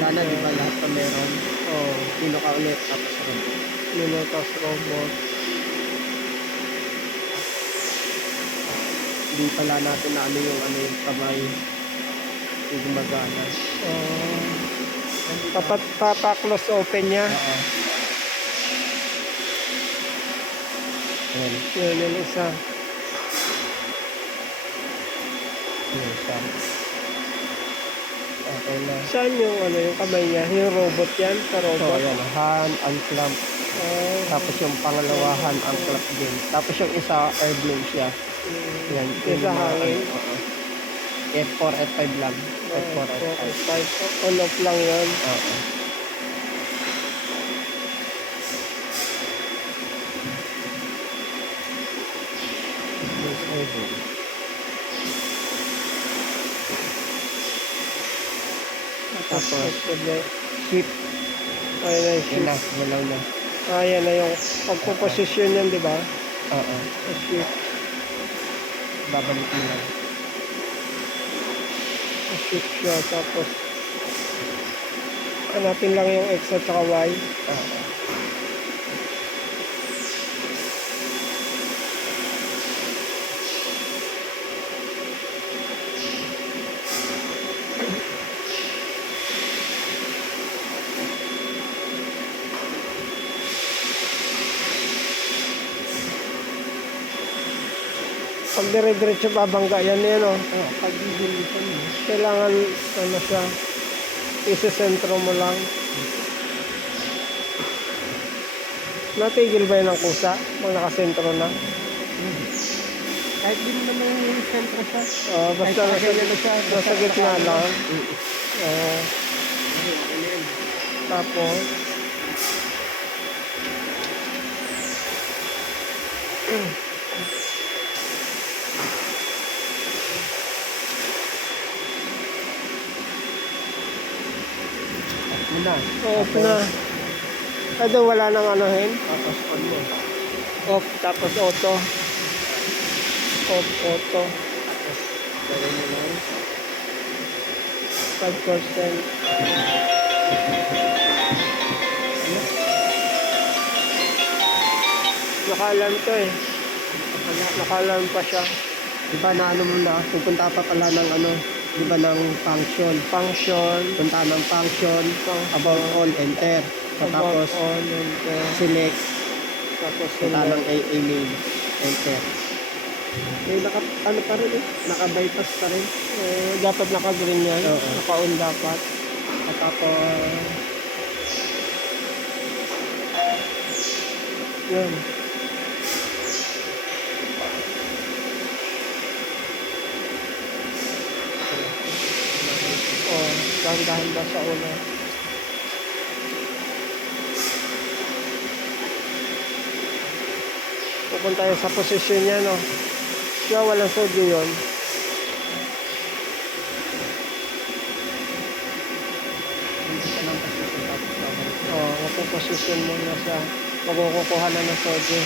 Wala na, di ba? Lahat na meron. Oh, Sino ka ulit, tapos robot. Minotaur robot. Hindi pala natin na ano yung kamay. Yung gumagana. Oh, papa-close open niya. Oo. Ayan. Yun yung isa. Yung isa. Okay na. Saan yung yung kamay niya? Yung robot yan? Sa So, robot? ayan. Hand and clamp. Oh, Tapos yung pangalawa, hand and clamp din. Tapos yung isa, airblade siya. Yan. Yung sa hangin. Oo. F4, F5 lang. F4, F5. On off lang yun. Oo. Yes, airblade. Tapos, shift. Ayun na yung Yan na, shift. galaw na. Ayan na yung pagpuposisyon yan, di ba? Oo. Sa shift. Babalik mo lang. Sa shift siya. Tapos, hanapin lang yung X at saka Y. Oo. Pag dire-diretso babangga yan o. Oo, pag ibilisan mo. Kailangan, siya, isesentro mo lang. Natigil ba yun ang kusa? Pag nakasentro na? Kahit din naman yung sentro siya. Basta nasa gitna lang. Oo. Tapos, Muna. off na. Doon wala nang anuhin. Tapos on mo. Off, tapos auto. Off, auto. Gawin mo lang. 5%. Naka-alarm to eh. Naka-alarm pa siya. Diba na ano mo na, pupunta pa pala ng ano, diba ng function. Function. Punta ng function, about all, enter. So, tapos, on, enter. select, Tapos punta ng select. email, enter. Eh, ano pa rin eh, naka-bypass pa rin. Dapat naka-green yan. Oo. Naka-on dapat. At tapos, Yan. Dahan-dahan ba sa una? Pupunta tayo sa posisyon niya, no? Kaya walang sodyo yun. hindi ka lang kasi tapos babalik. Mapuposisyon mo na siya. Magkukuha na ng sodyo.